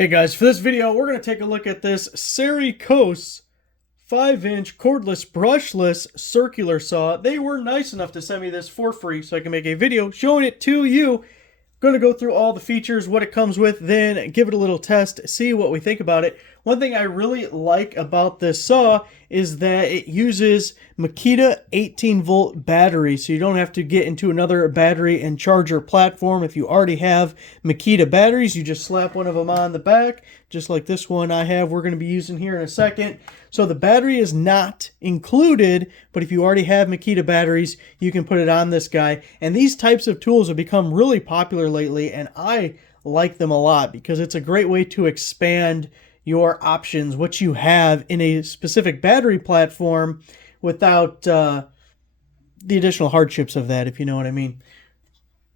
Hey guys, for this video, we're going to take a look at this Sericos 5-inch cordless brushless circular saw. They were nice enough to send me this for free so I can make a video showing it to you. Going to go through all the features, what it comes with, then give it a little test, see what we think about it. One thing I really like about this saw is that it uses Makita 18-volt batteries, so you don't have to get into another battery and charger platform. If you already have Makita batteries, you just slap one of them on the back, just like this one I have we're going to be using here in a second. So the battery is not included, but if you already have Makita batteries, you can put it on this guy. And these types of tools have become really popular lately, and I like them a lot because it's a great way to expand your options, what you have in a specific battery platform without the additional hardships of that, if you know what I mean.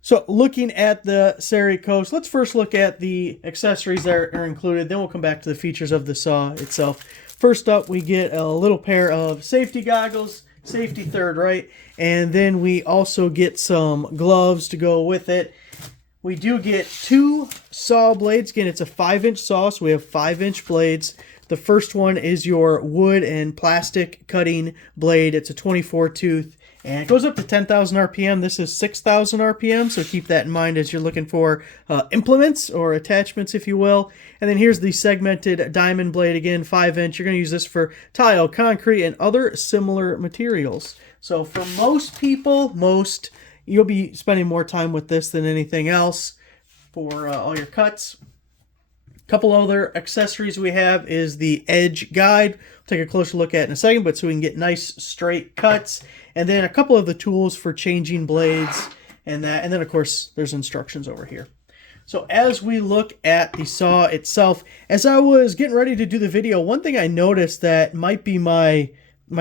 So looking at the Sericos, let's first look at the accessories that are included, then we'll come back to the features of the saw itself. First up, we get a little pair of safety goggles, safety third, right? And then we also get some gloves to go with it. We do get two saw blades. Again, it's a 5-inch saw, so we have 5-inch blades. The first one is your wood and plastic cutting blade. It's a 24 tooth, and it goes up to 10,000 RPM. This is 6,000 RPM, so keep that in mind as you're looking for implements or attachments, if you will. And then here's the segmented diamond blade, again, 5-inch. You're going to use this for tile, concrete, and other similar materials. So for most people, you'll be spending more time with this than anything else for all your cuts. A couple other accessories we have is the edge guide. We'll take a closer look at it in a second, but so we can get nice straight cuts. And then a couple of the tools for changing blades and that. And then, of course, there's instructions over here. So as we look at the saw itself, as I was getting ready to do the video, one thing I noticed that might be my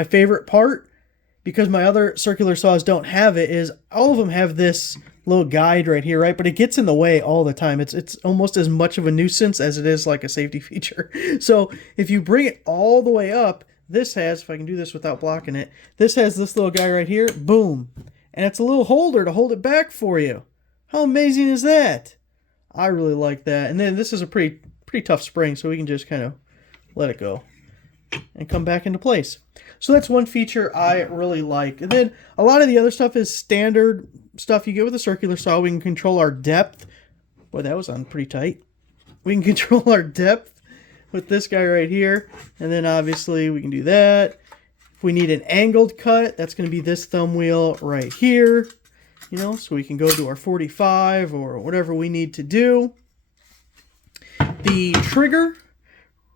favorite part, because my other circular saws don't have it, is all of them have this little guide right here, right? But it gets in the way all the time. It's almost as much of a nuisance as it is like a safety feature. So if you bring it all the way up, this has, if I can do this without blocking it, this has this little guy right here, boom. And it's a little holder to hold it back for you. How amazing is that? I really like that. And then this is a pretty tough spring, so we can just kind of let it go and come back into place. So that's one feature I really like. And then a lot of the other stuff is standard stuff you get with a circular saw. We can control our depth. Boy, that was on pretty tight. We can control our depth with this guy right here. And then obviously we can do that. If we need an angled cut, that's going to be this thumb wheel right here. You know, so we can go to our 45 or whatever we need to do. The trigger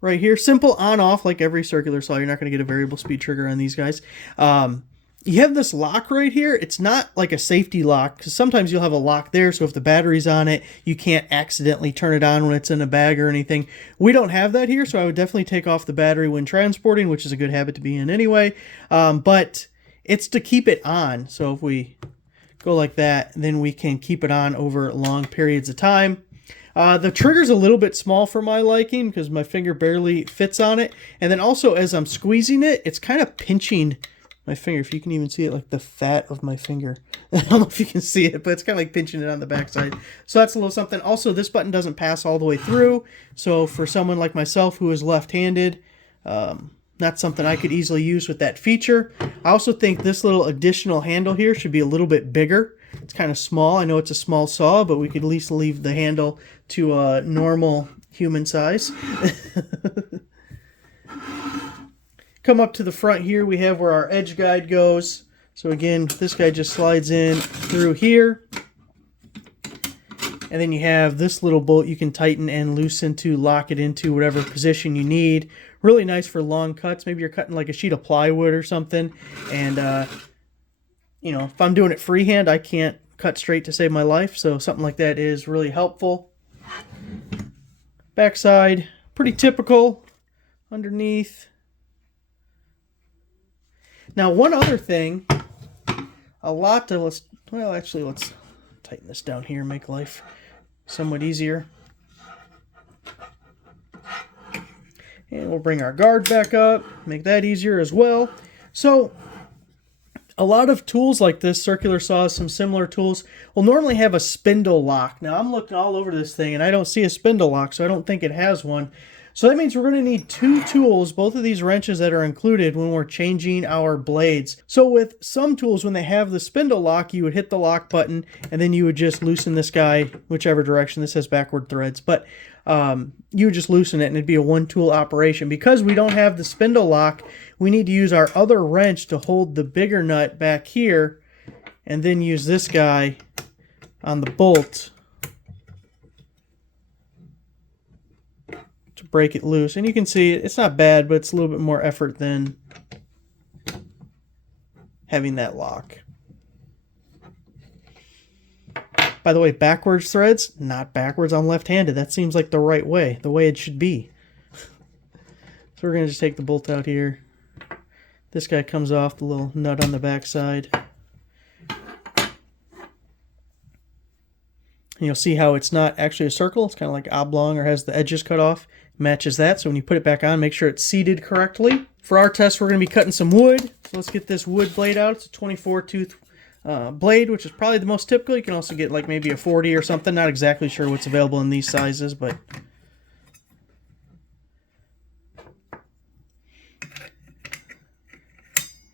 right here, simple on-off like every circular saw. You're not going to get a variable speed trigger on these guys. You have this lock right here. It's not like a safety lock, because sometimes you'll have a lock there, so if the battery's on it, you can't accidentally turn it on when it's in a bag or anything. We don't have that here, so I would definitely take off the battery when transporting, which is a good habit to be in anyway. But it's to keep it on, so if we go like that, then we can keep it on over long periods of time. The trigger's a little bit small for my liking because my finger barely fits on it. And then also as I'm squeezing it, it's kind of pinching my finger. If you can even see it, like the fat of my finger. I don't know if you can see it, but it's kind of like pinching it on the backside. So that's a little something. Also, this button doesn't pass all the way through. So for someone like myself who is left-handed, not something I could easily use with that feature. I also think this little additional handle here should be a little bit bigger. It's kind of small. I know it's a small saw, but we could at least leave the handle to a normal human size. Come up to the front here, we have where our edge guide goes. So again, this guy just slides in through here. And then you have this little bolt you can tighten and loosen to lock it into whatever position you need. Really nice for long cuts. Maybe you're cutting like a sheet of plywood or something. And, you know, if I'm doing it freehand, I can't cut straight to save my life. So something like that is really helpful. Backside, pretty typical. Underneath. Now, one other thing, let's tighten this down here and make life somewhat easier. And we'll bring our guard back up, make that easier as well. So A lot of tools like this, circular saws, some similar tools, will normally have a spindle lock. Now I'm looking all over this thing and I don't see a spindle lock, so I don't think it has one. So that means we're going to need two tools, both of these wrenches that are included when we're changing our blades. So with some tools, when they have the spindle lock, you would hit the lock button and then you would just loosen this guy whichever direction. This has backward threads, but you would just loosen it and it'd be a one tool operation. Because we don't have the spindle lock, we need to use our other wrench to hold the bigger nut back here and then use this guy on the bolt to break it loose. And you can see it's not bad, but it's a little bit more effort than having that lock. By the way, backwards threads, not backwards. I'm left-handed. That seems like the right way, the way it should be. So we're going to just take the bolt out here. This guy comes off, the little nut on the back side. And you'll see how it's not actually a circle. It's kind of like oblong or has the edges cut off. Matches that. So when you put it back on, make sure it's seated correctly. For our test, we're going to be cutting some wood. So let's get this wood blade out. It's a 24 tooth blade, which is probably the most typical. You can also get like maybe a 40 or something. Not exactly sure what's available in these sizes, but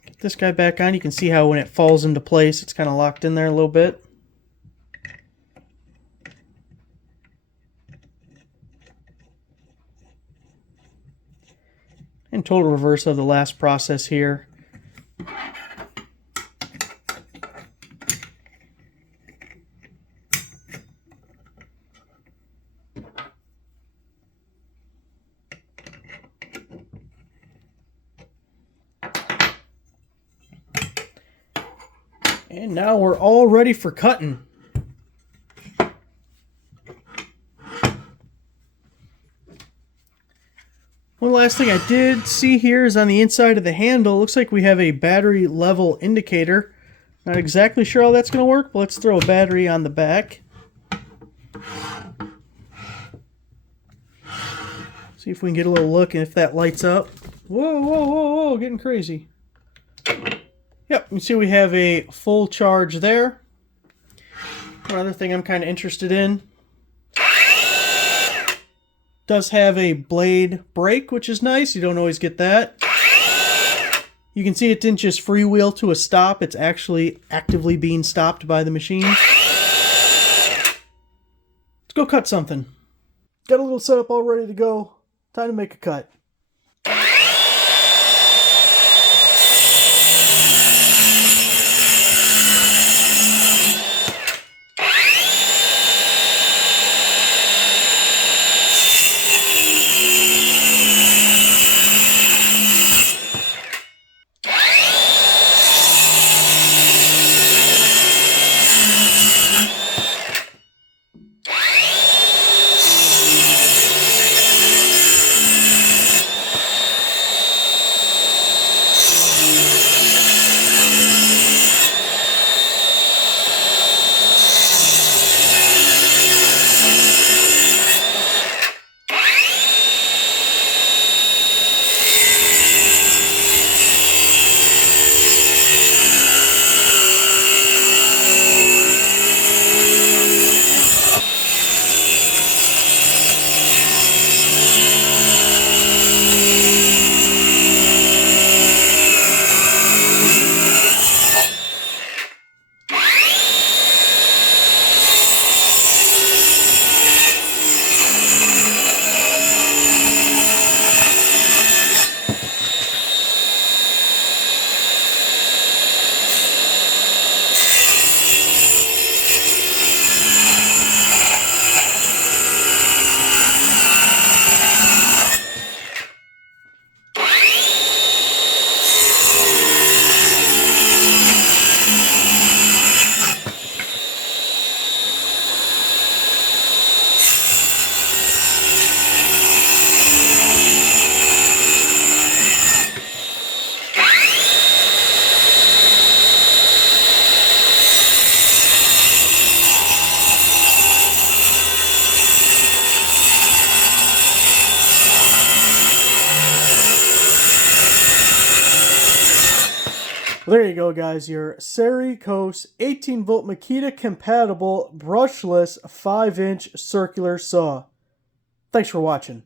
get this guy back on. You can see how when it falls into place, it's kind of locked in there a little bit. And total reverse of the last process here. And now we're all ready for cutting. One last thing I did see here is on the inside of the handle, looks like we have a battery level indicator. Not exactly sure how that's going to work, but let's throw a battery on the back. See if we can get a little look and if that lights up. Whoa, whoa, whoa, whoa, getting crazy. Yep, you see we have a full charge there. Another thing I'm kind of interested in. Does have a blade brake, which is nice. You don't always get that. You can see it didn't just freewheel to a stop. It's actually actively being stopped by the machine. Let's go cut something. Got a little setup all ready to go. Time to make a cut. There you go, guys. Your Sericos 18-volt Makita compatible brushless 5-inch circular saw. Thanks for watching.